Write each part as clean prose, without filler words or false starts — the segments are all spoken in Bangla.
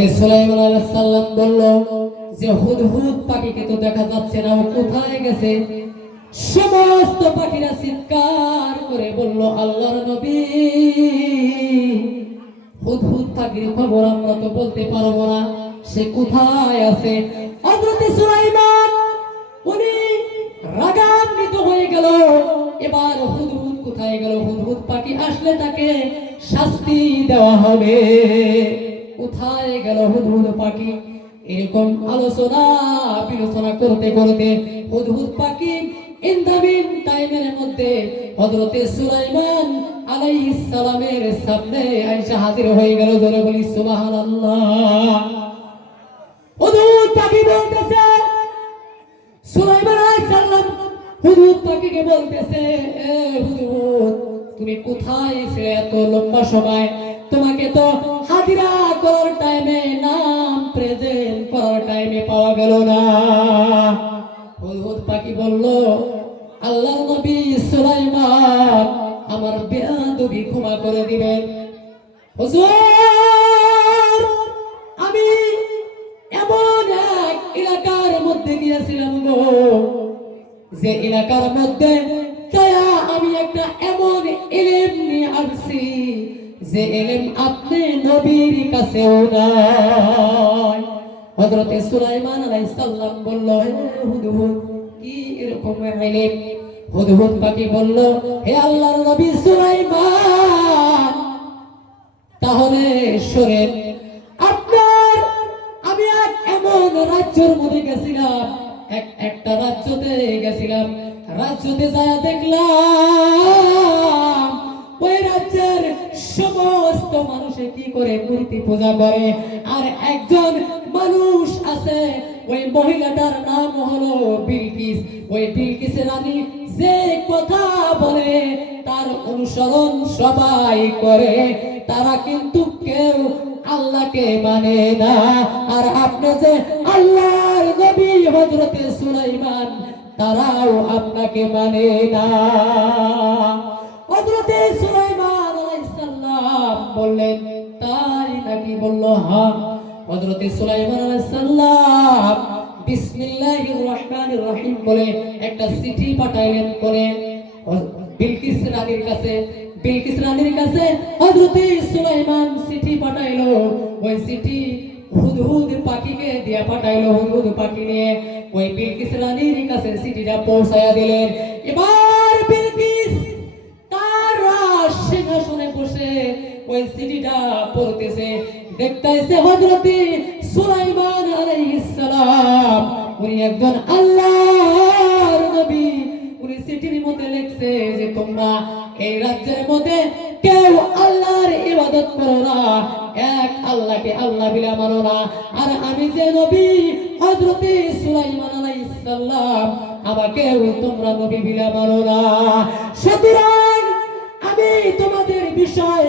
হযরত সুলাইমান আলাইহিস সালাম বলল যে হুদহুদ পাখিকে তো দেখা যাচ্ছে না, ও কোথায় গেছে? সমস্ত পাখিরা চিৎকার করে বলল, আল্লাহর নবী, হুদহুদ পাখির খবর আমরা তো বলতে পারবো না, সে কোথায় আছে। হযরত সুলাইমান উনি রাগান্বিত হয়ে গেল। এবার হুদহুদ কোথায় গেল? হুদহুদ পাখি আসলে তাকে শাস্তি দেওয়া হবে। কোথায় গেল হুদহুদ পাখি? এরকম আলোচনা বিলোচনা করতে করতে হুদহুদ পাখি ইন দা মিন টাইমের মধ্যে হযরত সুলাইমান আলাইহিস সালামের সামনে আয়েশা হাজির হয়ে গেল। জোরে বলি সুবহানাল্লাহ। হুদহুদ পাখি বলতেছে, সুলাইমান আলাইহিস সালাম হুদহুদ পাখিকে বলতেছে, এ হুদহুদ, তুমি কোথায় ছিলে এত লম্বা সময়? তোমাকে তো হাজিরা করার টাইমে, নাম প্রেজেন্ট করার টাইমে পাওয়া গেল না। হুদহুদ পাখি বলল, আল্লাহর নবী সুলাইমান, আমার বেয়াদবি ক্ষমা করে দিবেন। হুজুর, আমি এমন এক এলাকার মধ্যে গিয়েছিলাম গো, যে এলাকার মধ্যে তায়া আমি একটা এমন ইলম নিয়ে আসছি, যে ইলম আপনি নবীর কাছেও নাই। হযরত সুলাইমান আলাইহিস সালাম বলল, হে হুদহুদ, কি এরকম ইলম? হুদহুদ পাখি বলল, হে আল্লাহর নবী সুলাইমান, তাহলে শোনেন, আপনার আমি এক এমন রাজ্যের মধ্যে গেছিলাম, একটা রাজ্যতে গেছিলাম, রাজ্যতে যায় দেখলাম ওই রাজ্যের সমস্ত মানুষে কি করে? মূর্তি পূজা করে। আর একজন মানুষ আছে, ওই মহিলাটার নাম হলো বিলকিস। ওই বিলকিস রানী যে কথা বলে তার অনুসরণ সবাই করে, তারা কিন্তু কেউ আল্লাহকে মানে না। আর আপনি যে আল্লাহর নবী হযরত সুলাইমান, তারাও আপনাকে মানে না। হযরত সুলাইমান আলাইহিস সালাম বললেন, তাই নাকি? বলল, হ্যাঁ। হযরত সুলাইমান আলাইহিস সালাম বিসমিল্লাহির রহমানির রহিম বলে একটা চিঠি পাঠাইলেন করে বিলকিস রানীর কাছে। বিলকিস রানীর কাছে হযরত সুলাইমান চিঠি পাঠাইলো। ওই চিঠি হুদহুদ পাখিকে দিয়ে পাঠাইলো। হুদহুদ পাখি নিয়ে ওই বিলকিস রানীর কাছে চিঠিটা পৌঁছায়া দিলেন। এবার বিলকিস তার সিংহাসনে বসে ওই চিঠিটা পড়তেছে, দেখতেছে হযরত সুলাইমান আলাইহিস সালাম উনি একজন আল্লাহর নবী। উনি চিঠির মধ্যে লিখছে যে তোমরা এই রাজ্যের মধ্যে কেউ আল্লাহর ইবাদত করো না, এক আল্লাহকে আল্লাহ বিলা মানো না। আর আমি যে নবী হযরত সুলাইমান আলাইহিস সালাম, আমাকেও তোমরা নবী বিলা মানো না। সুতরাং আমি তোমাদের বিষয়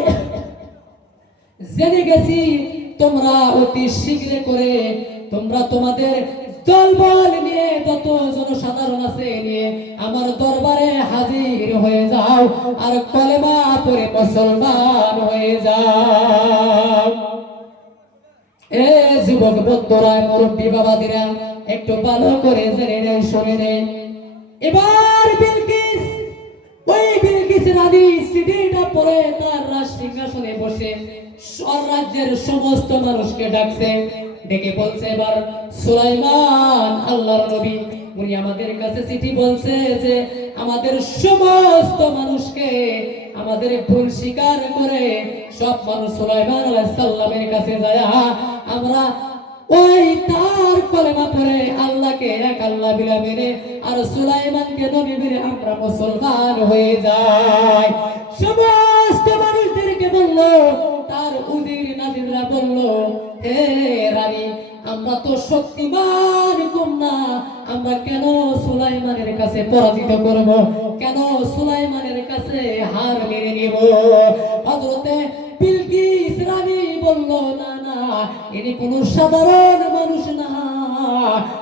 জেনে গেছি, তোমরা অতি শীঘ্র করে তোমরা তোমাদের দলবল নিয়ে, যত জনসাধারণ আছে নিয়ে আমার দরবারে হাজির হয়ে যাও, আর কলেমা পড়ে মুসলমান হয়ে যাও। এ যুবক বন্ধুরা, মুরব্বী বাবাদিরা, একটু ভালো করে জেনে নেন, শুনে নেন। এবার বিলকিস, ওই বিলকিস রানী চিঠিটা পড়ে তার রাজসিংহাসনে বসে রাজ্যের সমস্ত মানুষকে ডাকছে, ডেকে বলছে, এবার সুলাইমান আল্লাহর নবী উনি আমাদের কাছে চিঠি বলছে যে আমাদের সমস্ত মানুষকে আমাদের ভুল স্বীকার করে সব মানুষ সুলাইমান আলাইহিস সালামের কাছে যায়, আমরা ওই তার কলেমা পড়ে আল্লাহকে এক আল্লাহ বিলা মেনে আর সুলাইমানকে নবী মেনে আমরা মুসলমান হয়ে যাই। সমস্ত মানুষদেরকে বলল, তার উজির নাজিররা বলল, হে রানী, আমরা তো শক্তিমান কন্যা, আমরা কেন সুলাইমানের কাছে পরাজিত করব? কেন সুলাইমানের কাছে হার মেনে নিব? হযরতে বিলকিস রানী বলল, না না, ইনি কোনো সাধারণ মানুষ না,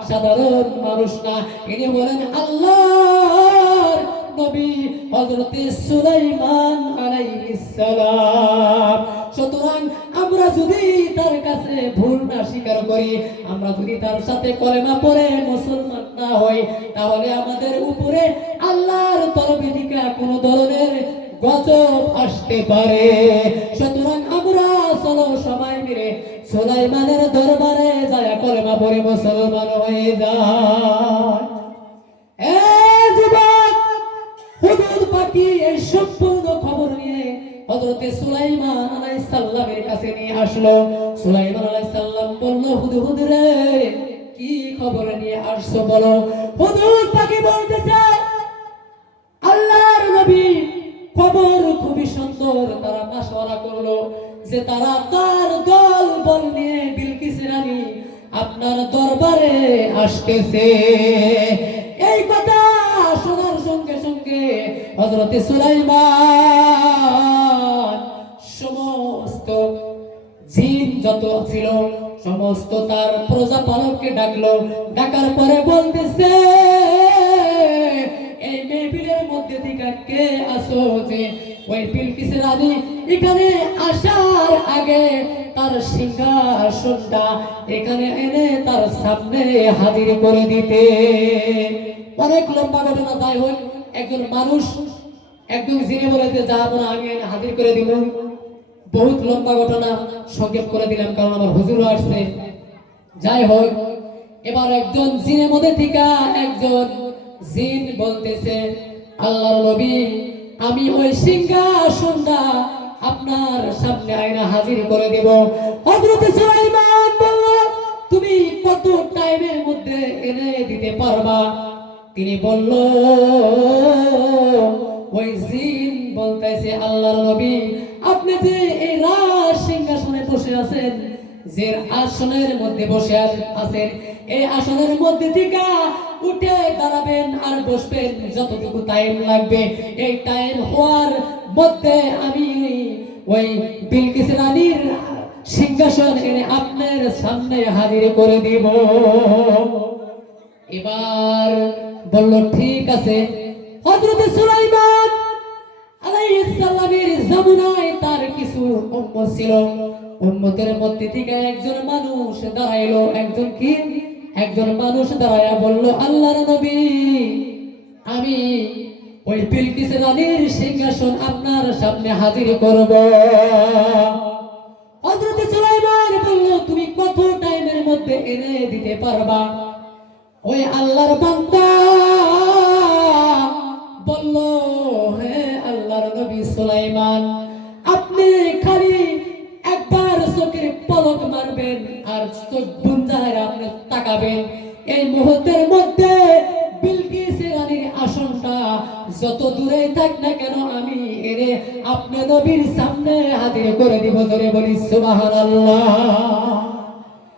সাধারণ মানুষ না, ইনি বলেন আল্লাহর নবী হযরত সুলাইমান আলাইহিস সালাম। সুতরাং আমরা আমরা যদি তার কাছে ভুল না স্বীকার করি, আমরা যদি তার সাথে কলেমা পড়ে মুসলমান না হই, তাহলে আমাদের উপরে আল্লাহর তরফ থেকে কোনো ধরনের গজব আসতে পারে। সুতরাং আমরা চলো সবাই মিলে সুলাইমানের দরবারে যায় কলেমা পড়ে মুসলমান হয়ে যায়। যুবক, হুদুদ পাখি এই সম্পূর্ণ খবর নিয়ে হযরতে সুলাইমান আলাইহিস সালামের কাছে নিয়ে আসলো। সুলাইমান আলাইহিস সালাম বলল, হুদহুদ রে, কি খবর নিয়ে আসছো বলো। হুদহুদ পাখি বলতেছে, আল্লাহর নবী, খবর খুবই সুন্দর। তারা মাশওয়ারা করলো যে তারা তার দল বল নিয়ে বিলকিস রানী আপনার দরবারে আসতেছে। এই কথা শোনার সঙ্গে সঙ্গে হযরতে সুলাইমান সমস্ত জিন যত ছিল সমস্ত তার প্রজাপালককে ডাকলো। ডাকার পরে বলতেছে, এই মেহফিলের মধ্যে থেকে কে আসো যে ওই বিলকিস রানী এখানে আসার আগে তার সিংহাসনটা এখানে এনে তার সামনে হাজির করে দিতে। অনেক লম্বা ঘটনা। তাই হোক, একজন মানুষ একজন জিনে বলেছে, যাবো না, আমি এনে হাজির করে দিব। বহুত লম্বা ঘটনা, সংক্ষেপ করে দিলাম কারণ আমার হুজুরও আসছে। যাই হোক, এবার একজন জিনের মধ্যে থেকে একজন জিন বলতেছে, আল্লাহর নবী, আমি ওই সিংহাসনটা আপনার সামনে আয়না হাজির করে দেব। হযরত সুলাইমান বলল, তুমি কত টাইমের মধ্যে এনে দিতে পারবা? তিনি বলল, ওই জিন বলতেছে, আল্লাহর নবী, আপনি যে এই রাজ সিংহাসনে বসে আছেন, যে আসনের মধ্যে বসে আছেন, এই আসনের মধ্যে থেকে উঠে দাঁড়াবেন আর বসবেন যতটুকু টাইম লাগবে। এই টাইম হওয়ার মধ্যে আমি ওই বিলকিস রানীর সিংহাসন এনে আপনার সামনে হাজির করে দিব। এবার বলল, ঠিক আছে। হযরত সুলাইমান আলাইহিস সালামের জামানায় তার কিছু উম্মত ছিল। উম্মতের মধ্যে থেকে একজন মানুষ দাঁড়াইলো। একজন মানুষ দাঁড়ায়া বলল, আল্লাহর নবী, আমি ওই বিলকিস রানীর সিংহাসন আপনার সামনে হাজির করব। হযরত সুলাইমান বলল, তুমি কত টাইমের মধ্যে এনে দিতে পারবা? ওই আল্লাহর বান্দা বলল, হে আল্লাহর নবী সুলাইমান, আপনি খালি একবার চোখের পলক মারবেন আর চোখ বুঞ্জায় আপনি তাকাবেন, এই মুহূর্তের মধ্যে বিলকিস রানীর আসনটা যত দূরে থাক না কেন আমি এনে আপনি নবীর সামনে হাজির করে দিব। জোরে বলি সুবহানাল্লাহ।